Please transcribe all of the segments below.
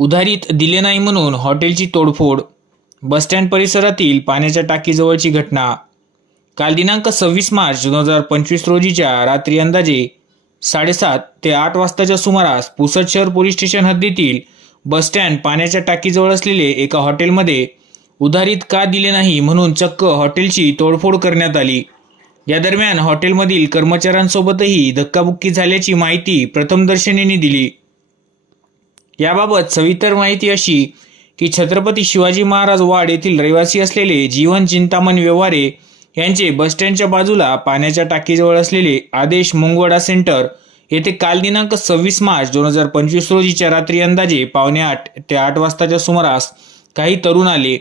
उधारीत दिले नाही म्हणून हॉटेलची तोडफोड बसस्टँड परिसरातील पाण्याच्या टाकीजवळची घटना. काल दिनांक सव्वीस मार्च दोन हजार पंचवीस रोजीच्या रात्री अंदाजे साडेसात ते आठ वाजताच्या सुमारास पुसद शहर पोलीस स्टेशन हद्दीतील बसस्टँड पाण्याच्या टाकीजवळ असलेले एका हॉटेलमध्ये उधारीत का दिले नाही म्हणून चक्क हॉटेलची तोडफोड करण्यात आली. या दरम्यान हॉटेलमधील कर्मचाऱ्यांसोबतही धक्काबुक्की झाल्याची माहिती प्रथमदर्शनीने दिली. याबाबत सविस्तर माहिती अशी की छत्रपती शिवाजी महाराज वाड येथील रहिवासी असलेले जीवन चिंतामण व्यवहारे यांचे बसस्टँडच्या बाजूला पाण्याच्या टाकीजवळ असलेले आदेश मुंगवडा सेंटर येथे काल दिनांक सव्वीस मार्च दोन हजार पंचवीस रोजीच्या रात्री अंदाजे पावणे आठ ते आठ वाजताच्या सुमारास काही तरुण आले.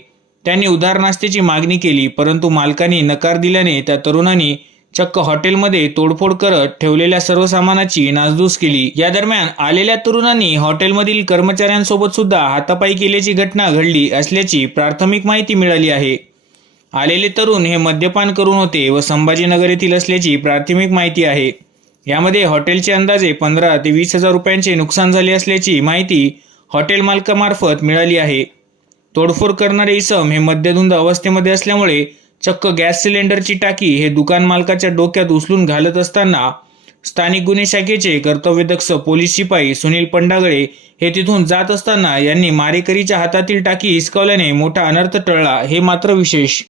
त्यांनी उधार मागणी केली परंतु मालकाने नकार दिल्याने त्या तरुणांनी चक्क हॉटेलमध्ये तोडफोड करत ठेवलेल्या सर्व सामानाची नासधूस केली. या दरम्यान आलेल्या तरुणांनी हॉटेलमधील कर्मचाऱ्यांसोबत सुद्धा हातापाई केल्याची घटना घडली असल्याची प्राथमिक माहिती मिळाली आहे. आलेले तरुण हे मद्यपान करून होते व संभाजीनगर येथील असल्याची प्राथमिक माहिती आहे. यामध्ये हॉटेलचे अंदाजे पंधरा ते वीस हजार रुपयांचे नुकसान झाले असल्याची माहिती हॉटेल मालकामार्फत मिळाली आहे. तोडफोड करणारे इसम हे मद्यधुंद अवस्थेमध्ये असल्यामुळे चक्क गॅस सिलेंडरची टाकी हे दुकान मालकाच्या डोक्यात उचलून घालत असताना स्थानिक गुन्हे शाखेचे कर्तव्यदक्ष पोलीस शिपाई सुनील पंडागळे हे तिथून जात असताना यांनी मारेकरीच्या हातातील टाकी हिसकावल्याने मोठा अनर्थ टळला. हे मात्र विशेष.